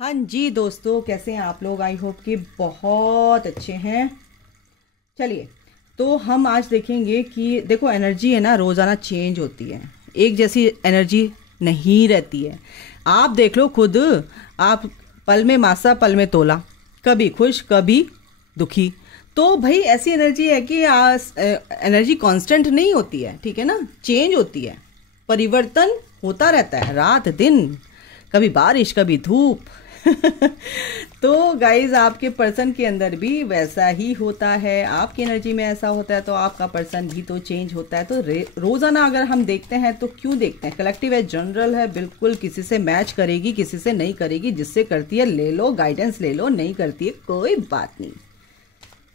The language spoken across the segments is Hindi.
हाँ जी दोस्तों, कैसे हैं आप लोग। आई होप कि बहुत अच्छे हैं। चलिए, तो हम आज देखेंगे कि देखो, एनर्जी है ना, रोज़ाना चेंज होती है। एक जैसी एनर्जी नहीं रहती है। आप देख लो खुद। आप पल में मासा पल में तोला, कभी खुश कभी दुखी। तो भाई ऐसी एनर्जी है कि एनर्जी कांस्टेंट नहीं होती है, ठीक है ना, चेंज होती है, परिवर्तन होता रहता है, रात दिन, कभी बारिश कभी धूप। तो गाइज, आपके पर्सन के अंदर भी वैसा ही होता है, आपकी एनर्जी में ऐसा होता है, तो आपका पर्सन भी तो चेंज होता है। तो रोजाना अगर हम देखते हैं तो क्यों देखते हैं, कलेक्टिव है, जनरल है, बिल्कुल किसी से मैच करेगी किसी से नहीं करेगी। जिससे करती है ले लो, गाइडेंस ले लो, नहीं करती है कोई बात नहीं,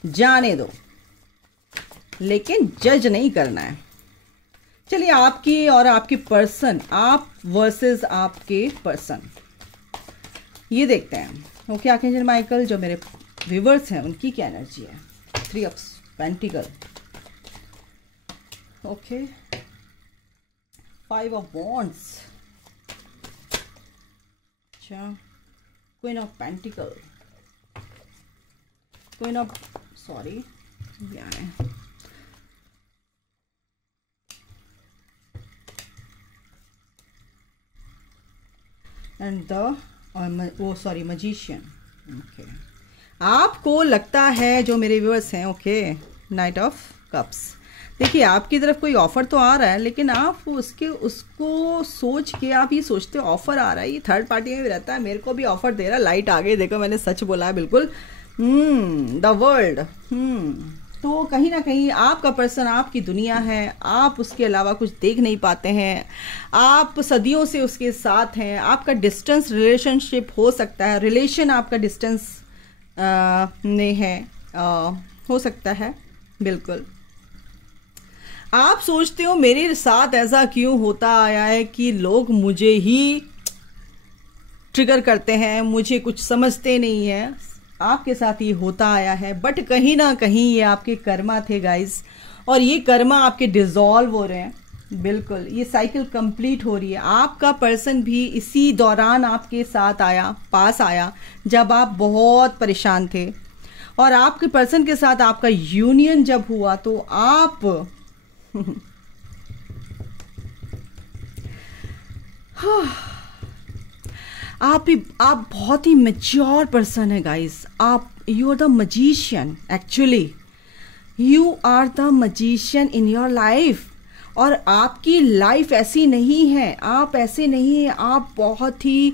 जाने दो, लेकिन जज नहीं करना है। चलिए, आपकी और आपकी पर्सन, आप वर्सेस आपके पर्सन, ये देखते हैं। ओके आर्कएंजल माइकल, जो मेरे व्यूवर्स हैं उनकी क्या एनर्जी है। 3 of pentacle, okay, 5 of wands, अच्छा, queen of pentacle, queen of, sorry क्या है, एंड द, वो सॉरी, मजीशियन। ओके, आपको लगता है, जो मेरे व्यूअर्स हैं, ओके, नाइट ऑफ कप्स। देखिए, आपकी तरफ कोई ऑफर तो आ रहा है, लेकिन आप उसको सोच के आप ये सोचते हो ऑफर आ रहा है, ये थर्ड पार्टी में भी रहता है, मेरे को भी ऑफर दे रहा है। लाइट आ गई, देखो मैंने सच बोला है बिल्कुल। The world. तो कहीं ना कहीं आपका पर्सन आपकी दुनिया है, आप उसके अलावा कुछ देख नहीं पाते हैं, आप सदियों से उसके साथ हैं। आपका डिस्टेंस रिलेशनशिप हो सकता है, रिलेशन आपका डिस्टेंस में है, हो सकता है, बिल्कुल। आप सोचते हो मेरे साथ ऐसा क्यों होता आया है कि लोग मुझे ही ट्रिगर करते हैं, मुझे कुछ समझते नहीं है। आपके साथ ये होता आया है, बट कहीं ना कहीं ये आपके कर्मा थे गाइस, और ये कर्मा आपके डिसॉल्व हो रहे हैं। बिल्कुल, ये साइकिल कंप्लीट हो रही है। आपका पर्सन भी इसी दौरान आपके साथ आया, पास आया, जब आप बहुत परेशान थे, और आपके पर्सन के साथ आपका यूनियन जब हुआ तो आप आप बहुत ही मैच्योर पर्सन है गाइस। आप, you are the magician, actually you are the magician in your life. और आपकी लाइफ ऐसी नहीं है, आप ऐसे नहीं है, आप बहुत ही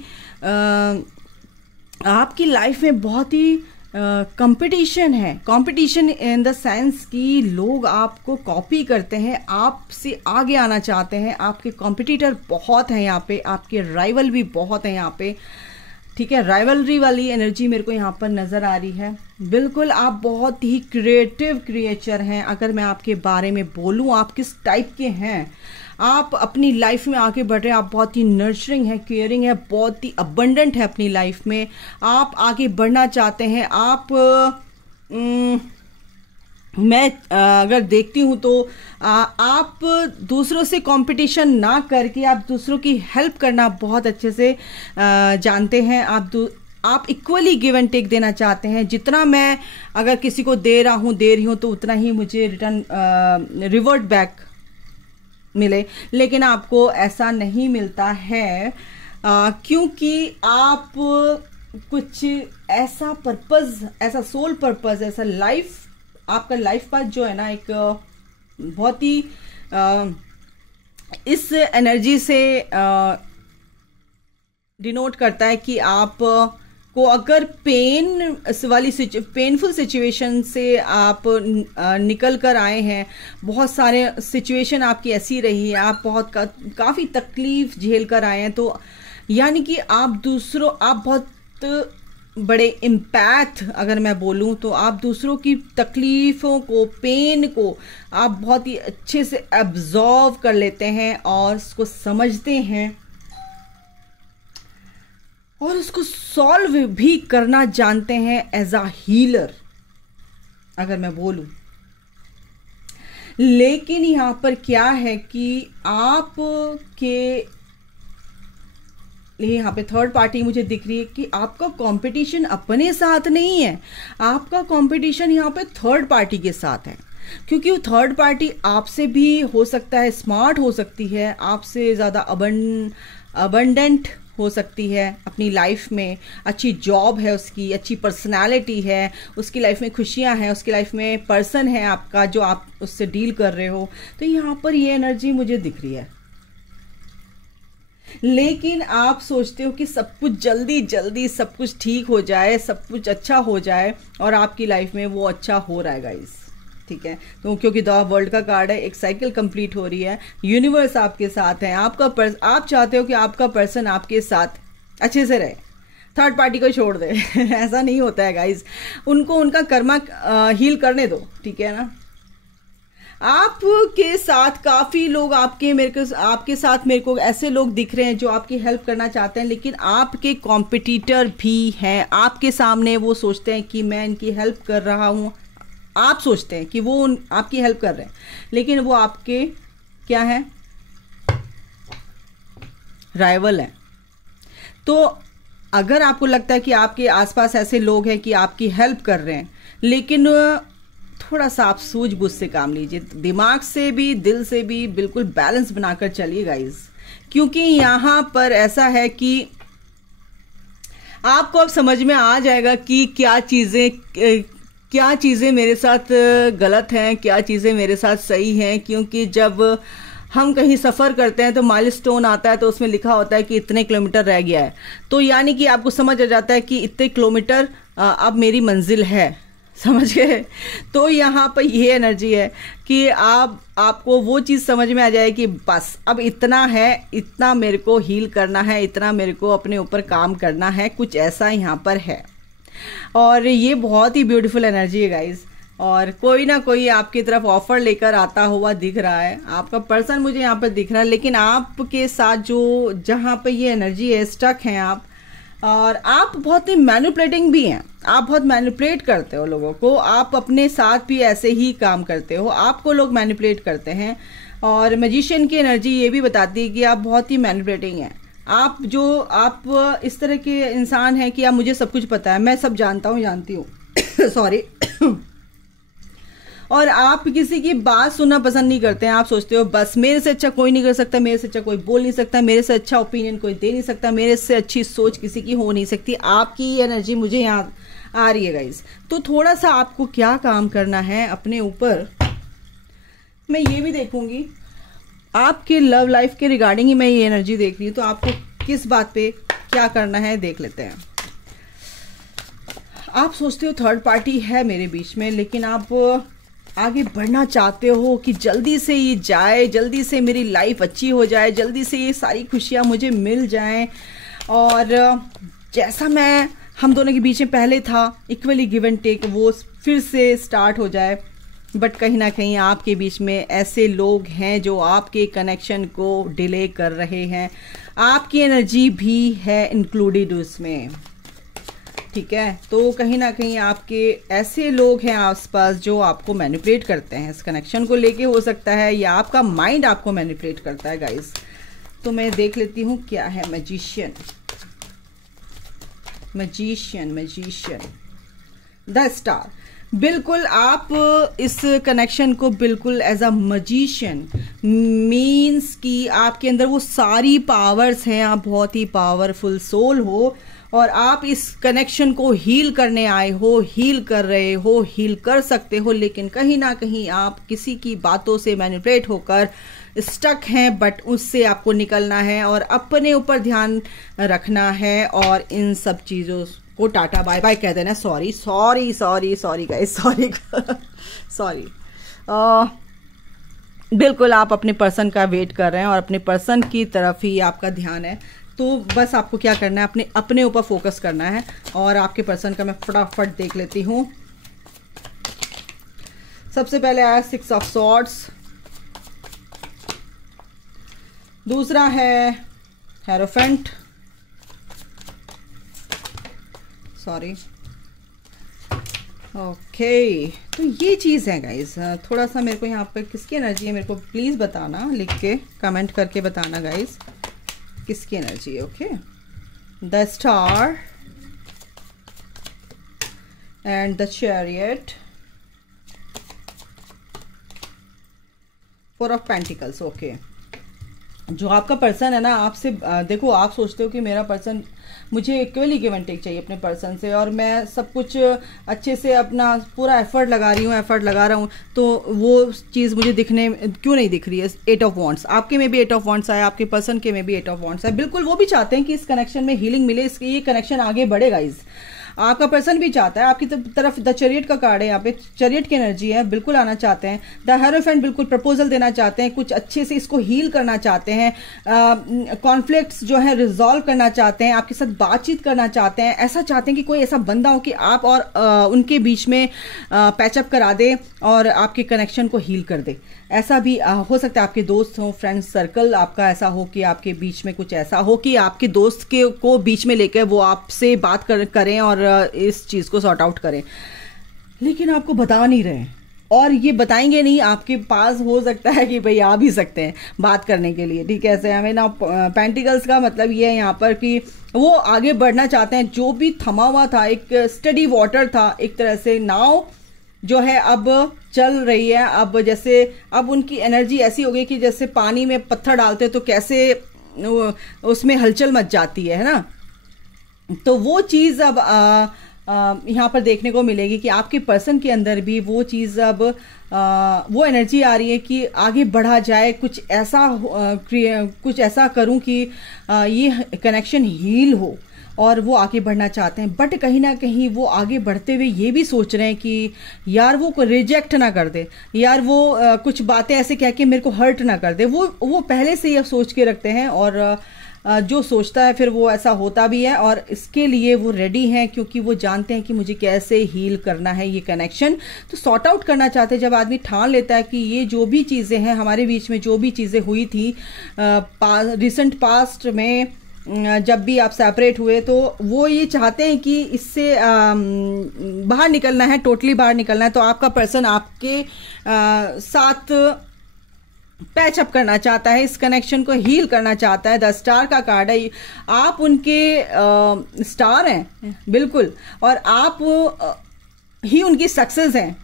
आपकी लाइफ में बहुत ही कंपटीशन है। कंपटीशन इन द सेंस कि लोग आपको कॉपी करते हैं, आपसे आगे आना चाहते हैं, आपके कॉम्पिटिटर बहुत हैं यहाँ पे, आपके राइवल भी बहुत हैं यहाँ पे, ठीक है। राइवलरी वाली एनर्जी मेरे को यहाँ पर नज़र आ रही है। बिल्कुल, आप बहुत ही क्रिएटिव क्रिएचर हैं। अगर मैं आपके बारे में बोलूँ, आप किस टाइप के हैं, आप अपनी लाइफ में आगे बढ़ रहे हैं, आप बहुत ही नर्चरिंग है, केयरिंग है, बहुत ही अबंडेंट है अपनी लाइफ में, आप आगे बढ़ना चाहते हैं। आप मैं अगर देखती हूँ तो आप दूसरों से कंपटीशन ना करके आप दूसरों की हेल्प करना बहुत अच्छे से जानते हैं। आप इक्वली गिव एंड टेक देना चाहते हैं। जितना मैं अगर किसी को दे रही हूँ तो उतना ही मुझे रिटर्न रिवर्ट बैक मिले, लेकिन आपको ऐसा नहीं मिलता है, क्योंकि आप कुछ ऐसा पर्पस, ऐसा सोल पर्पस, ऐसा लाइफ, आपका लाइफ पाथ जो है ना, एक बहुत ही इस एनर्जी से डिनोट करता है कि आप को अगर पेनफुल सिचुएशन से आप निकल कर आए हैं, बहुत सारे सिचुएशन आपकी ऐसी रही है, आप बहुत काफ़ी तकलीफ झेल कर आए हैं, तो यानी कि आप बहुत बड़े इम्पैक्ट, अगर मैं बोलूं तो आप दूसरों की तकलीफ़ों को, पेन को आप बहुत ही अच्छे से एब्जॉर्व कर लेते हैं और उसको समझते हैं और उसको सॉल्व भी करना जानते हैं एज अ हीलर, अगर मैं बोलूं। लेकिन यहाँ पर क्या है कि आप के यहाँ पे थर्ड पार्टी मुझे दिख रही है कि आपका कंपटीशन अपने साथ नहीं है, आपका कंपटीशन यहाँ पे थर्ड पार्टी के साथ है। क्योंकि वो थर्ड पार्टी आपसे भी हो सकता है स्मार्ट हो सकती है, आपसे ज़्यादा अबंडेंट हो सकती है, अपनी लाइफ में अच्छी जॉब है उसकी, अच्छी पर्सनालिटी है, उसकी लाइफ में खुशियां हैं, उसकी लाइफ में पर्सन है आपका जो आप उससे डील कर रहे हो। तो यहाँ पर ये एनर्जी मुझे दिख रही है। लेकिन आप सोचते हो कि सब कुछ जल्दी जल्दी सब कुछ ठीक हो जाए, सब कुछ अच्छा हो जाए, और आपकी लाइफ में वो अच्छा हो रहा है गाइस, ठीक है। तो क्योंकि द वर्ल्ड का कार्ड है, एक साइकिल कंप्लीट हो रही है, यूनिवर्स आपके साथ है, आप चाहते हो कि आपका पर्सन आपके साथ अच्छे से रहे, थर्ड पार्टी को छोड़ दे ऐसा नहीं होता है गाइस, उनको उनका कर्मा हील करने दो, ठीक है ना। आपके साथ काफ़ी लोग आपके साथ मेरे को ऐसे लोग दिख रहे हैं जो आपकी हेल्प करना चाहते हैं, लेकिन आपके कॉम्पिटिटर भी हैं आपके सामने। वो सोचते हैं कि मैं इनकी हेल्प कर रहा हूँ, आप सोचते हैं कि वो आपकी हेल्प कर रहे हैं, लेकिन वो आपके क्या है, राइवल हैं। तो अगर आपको लगता है कि आपके आसपास ऐसे लोग हैं कि आपकी हेल्प कर रहे हैं, लेकिन थोड़ा सा आप सूझबूझ से काम लीजिए, दिमाग से भी दिल से भी बिल्कुल बैलेंस बनाकर चलिए गाइस। क्योंकि यहाँ पर ऐसा है कि आपको अब समझ में आ जाएगा कि क्या चीज़ें मेरे साथ गलत हैं, क्या चीज़ें मेरे साथ सही हैं। क्योंकि जब हम कहीं सफ़र करते हैं तो माइलस्टोन आता है, तो उसमें लिखा होता है कि इतने किलोमीटर रह गया है, तो यानी कि आपको समझ आ जाता है कि इतने किलोमीटर अब मेरी मंजिल है, समझ गए। तो यहाँ पर ये एनर्जी है कि आपको वो चीज़ समझ में आ जाए कि बस अब इतना है, इतना मेरे को हील करना है, इतना मेरे को अपने ऊपर काम करना है, कुछ ऐसा यहाँ पर है। और ये बहुत ही ब्यूटीफुल एनर्जी है गाइज। और कोई ना कोई आपकी तरफ ऑफर लेकर आता हुआ दिख रहा है, आपका पर्सन मुझे यहाँ पर दिख रहा है, लेकिन आपके साथ जहाँ पर ये एनर्जी है, स्टक हैं आप, और आप बहुत ही मैनिपुलेटिंग भी हैं, आप बहुत मैनिपुलेट करते हो लोगों को, आप अपने साथ भी ऐसे ही काम करते हो, आपको लोग मैनिपुलेट करते हैं। और मैजिशियन की एनर्जी ये भी बताती है कि आप बहुत ही मैनिपुलेटिंग हैं। आप इस तरह के इंसान हैं कि आप, मुझे सब कुछ पता है, मैं सब जानती हूँ सॉरी और आप किसी की बात सुनना पसंद नहीं करते हैं। आप सोचते हो बस मेरे से अच्छा कोई नहीं कर सकता, मेरे से अच्छा कोई बोल नहीं सकता, मेरे से अच्छा ओपिनियन कोई दे नहीं सकता, मेरे से अच्छी सोच किसी की हो नहीं सकती। आपकी एनर्जी मुझे यहाँ आ रही है गाइस। तो थोड़ा सा आपको क्या काम करना है अपने ऊपर, मैं ये भी देखूंगी आपके लव लाइफ के रिगार्डिंग ही मैं ये एनर्जी देख रही हूँ। तो आपको किस बात पे क्या करना है देख लेते हैं। आप सोचते हो थर्ड पार्टी है मेरे बीच में, लेकिन आप आगे बढ़ना चाहते हो कि जल्दी से ये जाए, जल्दी से मेरी लाइफ अच्छी हो जाए, जल्दी से ये सारी खुशियाँ मुझे मिल जाएं, और जैसा हम दोनों के बीच में पहले था, इक्वली गिव एंड टेक, वो फिर से स्टार्ट हो जाए। बट कहीं ना कहीं आपके बीच में ऐसे लोग हैं जो आपके कनेक्शन को डिले कर रहे हैं, आपकी एनर्जी भी है इंक्लूडेड उसमें, ठीक है। तो कहीं ना कहीं आपके ऐसे लोग हैं आसपास जो आपको मैनिपुलेट करते हैं, इस कनेक्शन को लेके हो सकता है, या आपका माइंड आपको मैनिपुलेट करता है गाइस। तो मैं देख लेती हूँ क्या है। Magician, the star. बिल्कुल आप इस कनेक्शन को बिल्कुल एज अ मैजिशियन मीन्स कि आपके अंदर वो सारी पावर्स हैं, आप बहुत ही पावरफुल सोल हो, और आप इस कनेक्शन को हील करने आए हो, हील कर रहे हो, हील कर सकते हो, लेकिन कहीं ना कहीं आप किसी की बातों से मैनिपुलेट होकर स्टक हैं। बट उससे आपको निकलना है और अपने ऊपर ध्यान रखना है, और इन सब चीज़ों को टाटा बाय बाय कह देना। Sorry guys, sorry. बिल्कुल आप अपने पर्सन का वेट कर रहे हैं और अपने पर्सन की तरफ ही आपका ध्यान है। तो बस आपको क्या करना है, अपने ऊपर फोकस करना है। और आपके पर्सन का मैं फटाफट देख लेती हूँ। सबसे पहले आया 6 ऑफ सॉर्ड्स, दूसरा है हेरोफेंट, सॉरी, ओके। तो ये चीज़ है गाइज। थोड़ा सा मेरे को यहाँ पर किसकी एनर्जी है, मेरे को प्लीज़ बताना, लिख के कमेंट करके बताना गाइज किसकी एनर्जी है। Okay, the star and the chariot, four of pentacles. Okay, जो आपका पर्सन है ना, आपसे देखो, आप सोचते हो कि मेरा पर्सन, मुझे इक्वली गिव एंड टेक चाहिए अपने पर्सन से, और मैं सब कुछ अच्छे से अपना पूरा एफर्ट लगा रहा हूँ, तो वो चीज़ मुझे दिखने क्यों नहीं दिख रही है। 8 ऑफ वॉन्ड्स, आपके में भी 8 ऑफ वॉन्ड्स आया, आपके पर्सन के में भी 8 ऑफ वॉन्ड्स आया। बिल्कुल वो भी चाहते हैं कि इस कनेक्शन में हीलिंग मिले, इसके ये कनेक्शन आगे बढ़े गाइज। आपका पर्सन भी चाहता है, आपकी तरफ द चैरियट का कार्ड है, यहाँ पे चैरियट की एनर्जी है, बिल्कुल आना चाहते हैं। द हेरोफेंट बिल्कुल प्रपोजल देना चाहते हैं, कुछ अच्छे से इसको हील करना चाहते हैं, कॉन्फ्लिक्ट्स जो है रिजॉल्व करना चाहते हैं, आपके साथ बातचीत करना चाहते हैं। ऐसा चाहते हैं कि कोई ऐसा बंदा हो कि आप और उनके बीच में पैचअप करा दे और आपके कनेक्शन को हील कर दे। ऐसा भी हो सकता है, आपके दोस्त हो, फ्रेंड सर्कल आपका ऐसा हो कि आपके बीच में कुछ ऐसा हो कि आपके दोस्त के को बीच में लेकर वो आपसे बात करें और इस चीज़ को सॉर्ट आउट करें, लेकिन आपको बता नहीं रहे, और ये बताएंगे नहीं। आपके पास हो सकता है कि भाई आ भी सकते हैं बात करने के लिए, ठीक है। ऐसे हमें ना पेंटिकल्स का मतलब ये है यहाँ पर कि वो आगे बढ़ना चाहते हैं। जो भी थमा हुआ था, एक स्टडी वाटर था, एक तरह से नाव जो है अब चल रही है। अब जैसे अब उनकी एनर्जी ऐसी हो गई कि जैसे पानी में पत्थर डालते हैं तो कैसे उसमें हलचल मच जाती है ना, तो वो चीज़ अब यहाँ पर देखने को मिलेगी कि आपके पर्सन के अंदर भी वो चीज़ अब वो एनर्जी आ रही है कि आगे बढ़ा जाए, कुछ ऐसा करूं कि ये कनेक्शन हील हो, और वो आगे बढ़ना चाहते हैं। बट कहीं ना कहीं वो आगे बढ़ते हुए ये भी सोच रहे हैं कि यार वो रिजेक्ट ना कर दे, यार वो कुछ बातें ऐसे कह के मेरे को हर्ट ना कर दे। वो पहले से ही सोच के रखते हैं, और जो सोचता है फिर वो ऐसा होता भी है, और इसके लिए वो रेडी हैं, क्योंकि वो जानते हैं कि मुझे कैसे हील करना है ये कनेक्शन। तो सॉर्ट आउट करना चाहते हैं। जब आदमी ठान लेता है कि ये जो भी चीज़ें हैं हमारे बीच में, जो भी चीज़ें हुई थी रिसेंट पास्ट में, जब भी आप सेपरेट हुए, तो वो ये चाहते हैं कि इससे बाहर निकलना है, टोटली बाहर निकलना है। तो आपका पर्सन आपके साथ पैचअप करना चाहता है, इस कनेक्शन को हील करना चाहता है। द स्टार का कार्ड है, आप उनके स्टार हैं बिल्कुल, और आप ही उनकी सक्सेस हैं,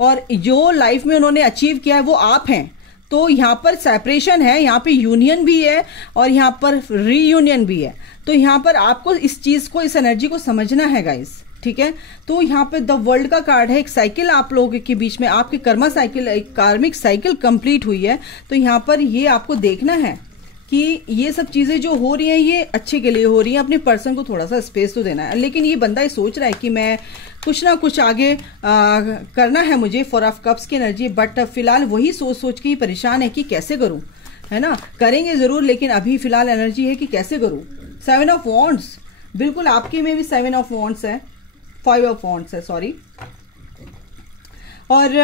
और जो लाइफ में उन्होंने अचीव किया है वो आप हैं। तो यहाँ पर सेपरेशन है, यहाँ पे यूनियन भी है, और यहाँ पर रीयूनियन भी है। तो यहाँ पर आपको इस चीज़ को, इस एनर्जी को समझना है गाइस, ठीक है। तो यहाँ पे द वर्ल्ड का कार्ड है, एक साइकिल आप लोगों के बीच में, आपकी कर्मा साइकिल, एक कार्मिक साइकिल कंप्लीट हुई है। तो यहाँ पर ये आपको देखना है कि ये सब चीज़ें जो हो रही हैं ये अच्छे के लिए हो रही हैं। अपने पर्सन को थोड़ा सा स्पेस तो देना है, लेकिन ये बंदा ये सोच रहा है कि मैं कुछ ना कुछ आगे करना है मुझे, 4 ऑफ कप्स की एनर्जी। बट फिलहाल वही सोच के ही परेशान है कि कैसे करूं, है ना। करेंगे ज़रूर, लेकिन अभी फिलहाल एनर्जी है कि कैसे करूं। 7 ऑफ वॉन्ड्स, बिल्कुल आपके में भी 7 ऑफ वॉन्ड्स है, 5 ऑफ वॉन्ड्स है, सॉरी। और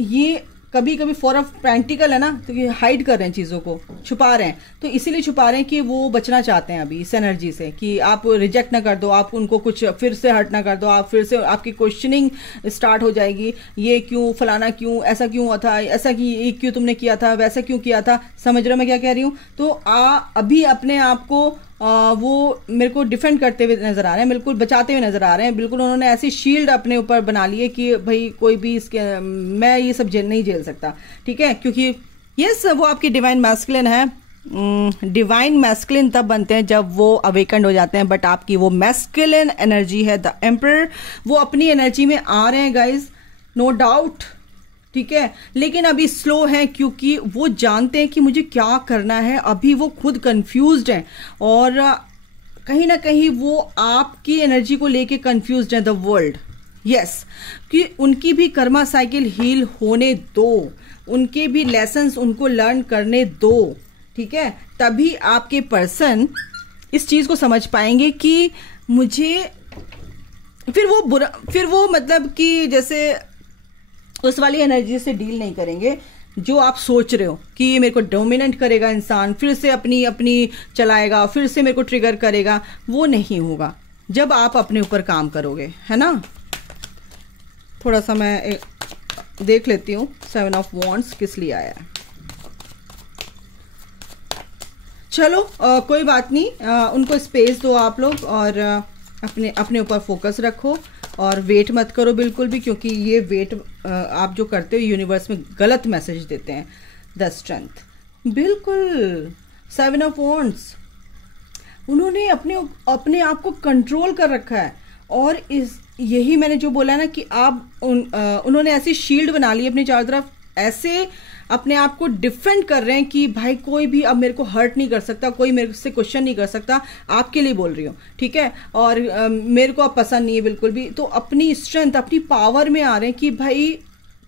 ये कभी कभी 4 ऑफ पेंटिकल है ना, तो ये हाइड कर रहे हैं, चीज़ों को छुपा रहे हैं। तो इसीलिए छुपा रहे हैं कि वो बचना चाहते हैं अभी इस एनर्जी से, कि आप रिजेक्ट ना कर दो, आप उनको कुछ फिर से हर्ट ना कर दो, आप फिर से आपकी क्वेश्चनिंग स्टार्ट हो जाएगी। ये क्यों, फलाना क्यों, ऐसा क्यों हुआ था, ऐसा कि क्यों तुमने किया था, वैसा क्यों किया था। समझ रहे हो मैं क्या कह रही हूँ। तो अभी अपने आप को वो मेरे को डिफेंड करते हुए नजर आ रहे हैं, बिल्कुल बचाते हुए नजर आ रहे हैं। बिल्कुल उन्होंने ऐसी शील्ड अपने ऊपर बना ली है कि भाई कोई भी इसके, मैं ये सब नहीं झेल सकता, ठीक है। क्योंकि यस, वो आपकी डिवाइन मैस्कुलिन है। डिवाइन मैस्कुलिन तब बनते हैं जब वो अवेकन्ड हो जाते हैं, बट आपकी वो मैस्कुलिन एनर्जी है, द एम्परर, वो अपनी एनर्जी में आ रहे हैं गाइज, नो डाउट, ठीक है। लेकिन अभी स्लो है, क्योंकि वो जानते हैं कि मुझे क्या करना है। अभी वो खुद कंफ्यूज्ड हैं, और कहीं ना कहीं वो आपकी एनर्जी को लेके कंफ्यूज्ड हैं, द वर्ल्ड, यस। कि उनकी भी कर्मा साइकिल हील होने दो, उनके भी लेसन्स उनको लर्न करने दो, ठीक है। तभी आपके पर्सन इस चीज को समझ पाएंगे कि मुझे, फिर वो मतलब कि जैसे उस वाली एनर्जी से डील नहीं करेंगे जो आप सोच रहे हो कि मेरे को डोमिनेंट करेगा इंसान, फिर से अपनी चलाएगा, फिर से मेरे को ट्रिगर करेगा। वो नहीं होगा जब आप अपने ऊपर काम करोगे, है ना। थोड़ा सा मैं देख लेती हूँ 7 ऑफ वॉन्ड्स किस लिए आया है। चलो कोई बात नहीं, उनको स्पेस दो आप लोग, और अपने अपने ऊपर फोकस रखो और वेट मत करो बिल्कुल भी, क्योंकि ये वेट आप जो करते हो यूनिवर्स में गलत मैसेज देते हैं। द स्ट्रेंथ, बिल्कुल 7 ऑफ वॉन्ड्स, उन्होंने अपने आप को कंट्रोल कर रखा है। और यही मैंने जो बोला ना कि उन्होंने ऐसी शील्ड बना ली अपनी चारों तरफ, ऐसे अपने आप को डिफेंड कर रहे हैं कि भाई कोई भी अब मेरे को हर्ट नहीं कर सकता, कोई मेरे से क्वेश्चन नहीं कर सकता। आपके लिए बोल रही हूँ, ठीक है, और मेरे को अब पसंद नहीं है बिल्कुल भी। तो अपनी स्ट्रेंथ, अपनी पावर में आ रहे हैं कि भाई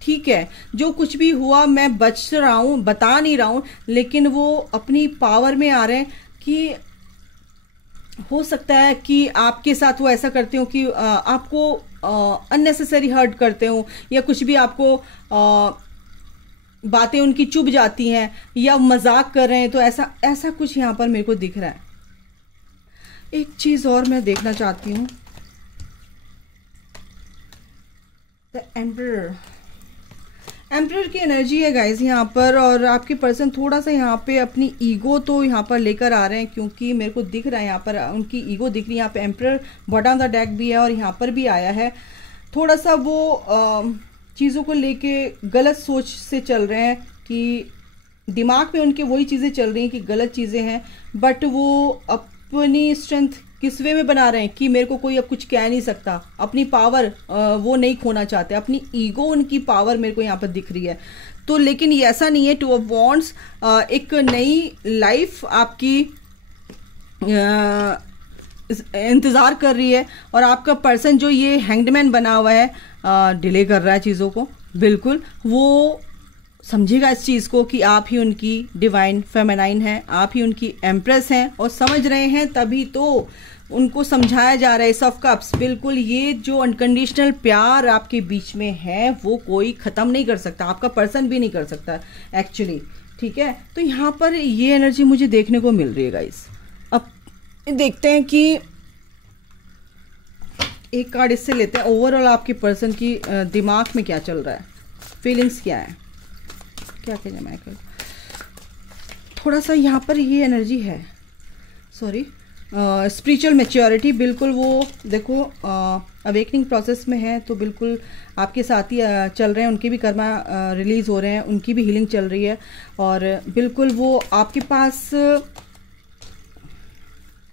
ठीक है, जो कुछ भी हुआ मैं बच रहा हूँ, बता नहीं रहा हूँ, लेकिन वो अपनी पावर में आ रहे हैं कि हो सकता है कि आपके साथ वो ऐसा करते हो कि आपको अननेसेसरी हर्ट करते हो, या कुछ भी आपको बातें उनकी चुभ जाती हैं, या मजाक कर रहे हैं। तो ऐसा कुछ यहाँ पर मेरे को दिख रहा है। एक चीज और मैं देखना चाहती हूँ, द एम्परर की एनर्जी है गाइज यहाँ पर, और आपके पर्सन थोड़ा सा यहाँ पे अपनी ईगो तो यहाँ पर लेकर आ रहे हैं, क्योंकि मेरे को दिख रहा है यहाँ पर उनकी ईगो दिख रही है। यहाँ पे emperor bottom of the deck भी है और यहाँ पर भी आया है। थोड़ा सा वो चीज़ों को लेके गलत सोच से चल रहे हैं, कि दिमाग में उनके वही चीज़ें चल रही हैं कि गलत चीज़ें हैं, बट वो अपनी स्ट्रेंथ किस वे में बना रहे हैं कि मेरे को कोई अब कुछ कह नहीं सकता। अपनी पावर वो नहीं खोना चाहते, अपनी ईगो, उनकी पावर मेरे को यहाँ पर दिख रही है। तो लेकिन ये ऐसा नहीं है। 2 ऑफ वॉन्ड्स, एक नई लाइफ आपकी इंतज़ार कर रही है, और आपका पर्सन जो ये हैंगडमैन बना हुआ है, डिले कर रहा है चीज़ों को, बिल्कुल वो समझेगा इस चीज़ को कि आप ही उनकी डिवाइन फेमिनाइन हैं, आप ही उनकी एम्प्रेस हैं, और समझ रहे हैं, तभी तो उनको समझाया जा रहा है। 6 ऑफ कप्स, बिल्कुल ये जो अनकंडीशनल प्यार आपके बीच में है वो कोई ख़त्म नहीं कर सकता, आपका पर्सन भी नहीं कर सकता एक्चुअली, ठीक है। तो यहाँ पर ये एनर्जी मुझे देखने को मिल रही है गाइस। अब देखते हैं कि एक कार्ड इससे लेते हैं, ओवरऑल आपके पर्सन की दिमाग में क्या चल रहा है, फीलिंग्स क्या है, क्या कहना मैं कर। थोड़ा सा यहाँ पर ये एनर्जी है, सॉरी, स्पिरिचुअल मैच्योरिटी, बिल्कुल वो देखो अवेकनिंग प्रोसेस में है, तो बिल्कुल आपके साथ ही चल रहे हैं, उनके भी कर्मा रिलीज हो रहे हैं, उनकी भी हीलिंग चल रही है, और बिल्कुल वो आपके पास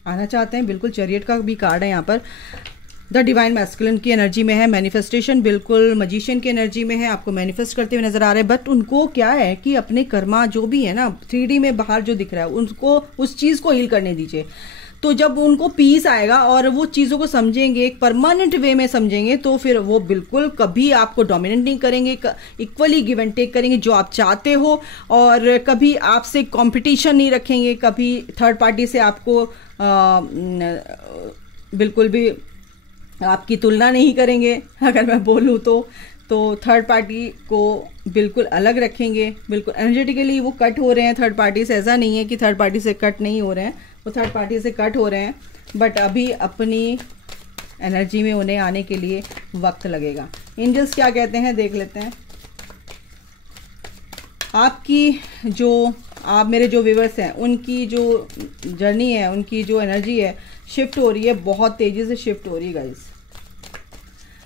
आना चाहते हैं। बिल्कुल चैरियट का भी कार्ड है यहाँ पर, द डिवाइन मैस्कुलिन की एनर्जी में है, मैनिफेस्टेशन बिल्कुल मजिशियन की एनर्जी में है, आपको मैनिफेस्ट करते हुए नजर आ रहे हैं। बट उनको क्या है कि अपने कर्मा जो भी है ना 3D में बाहर जो दिख रहा है, उनको उस चीज़ को हील करने दीजिए। तो जब उनको पीस आएगा और वो चीज़ों को समझेंगे, एक परमानेंट वे में समझेंगे, तो फिर वो बिल्कुल कभी आपको डोमिनेट नहीं करेंगे, इक्वली गिव एंड टेक करेंगे जो आप चाहते हो, और कभी आपसे कंपटीशन नहीं रखेंगे, कभी थर्ड पार्टी से आपको बिल्कुल भी आपकी तुलना नहीं करेंगे। अगर मैं बोलूँ तो थर्ड पार्टी को बिल्कुल अलग रखेंगे, बिल्कुल एनर्जेटिकली वो कट हो रहे हैं थर्ड पार्टी से। ऐसा नहीं है कि थर्ड पार्टी से कट नहीं हो रहे हैं, वो थर्ड पार्टी से कट हो रहे हैं, बट अभी अपनी एनर्जी में उन्हें आने के लिए वक्त लगेगा। एंजल्स क्या कहते हैं देख लेते हैं। आपकी जो आप मेरे जो व्यूअर्स हैं उनकी जो जर्नी है, उनकी जो एनर्जी है शिफ्ट हो रही है, बहुत तेज़ी से शिफ्ट हो रही है गाइस।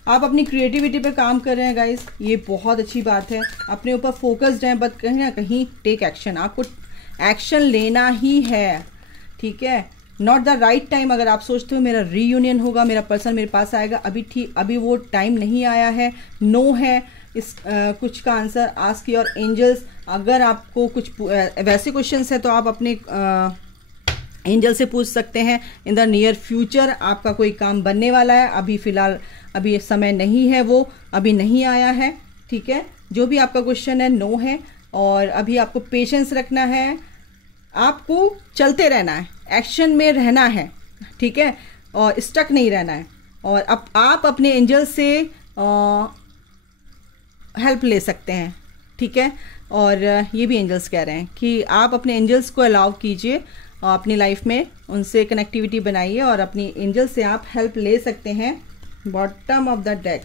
आप अपनी क्रिएटिविटी पे काम कर रहे हैं गाइस, ये बहुत अच्छी बात है। अपने ऊपर फोकस्ड हैं, बट कहीं ना कहीं टेक एक्शन, आपको एक्शन लेना ही है, ठीक है। Not the right time. अगर आप सोचते हो मेरा रीयूनियन होगा, मेरा पर्सन मेरे पास आएगा, अभी वो टाइम नहीं आया है, नो है इस कुछ का आंसर। Ask your angels. अगर आपको कुछ वैसे क्वेश्चंस है तो आप अपने एंजल से पूछ सकते हैं। इन द नियर फ्यूचर आपका कोई काम बनने वाला है, अभी फिलहाल अभी समय नहीं है, वो अभी नहीं आया है, ठीक है। जो भी आपका क्वेश्चन है नो है, और अभी आपको पेशेंस रखना है, आपको चलते रहना है, एक्शन में रहना है, ठीक है, और स्टक नहीं रहना है। और अब आप अपने एंजल से हेल्प ले सकते हैं, ठीक है। और ये भी एंजल्स कह रहे हैं कि आप अपने एंजल्स को अलाउ कीजिए अपनी लाइफ में, उनसे कनेक्टिविटी बनाइए और अपनी एंजल से आप हेल्प ले सकते हैं। बॉटम ऑफ द डेक,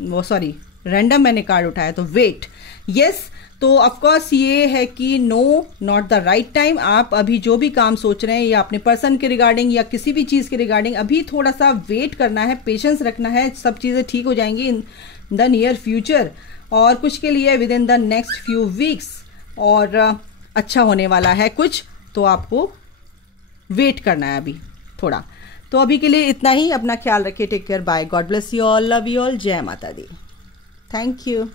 वो सॉरी रैंडम मैंने कार्ड उठाया तो वेट, यस। तो ऑफकोर्स ये है कि no, not the right time. आप अभी जो भी काम सोच रहे हैं या अपने पर्सन के रिगार्डिंग या किसी भी चीज़ के रिगार्डिंग, अभी थोड़ा सा वेट करना है, पेशेंस रखना है। सब चीज़ें ठीक हो जाएंगी इन द नियर फ्यूचर, और कुछ के लिए with in the next few weeks, और अच्छा होने वाला है कुछ, तो आपको वेट करना है अभी थोड़ा। तो अभी के लिए इतना ही। अपना ख्याल रखिए, take care, bye, God bless you all, love you all, जय माता दी, थैंक यू।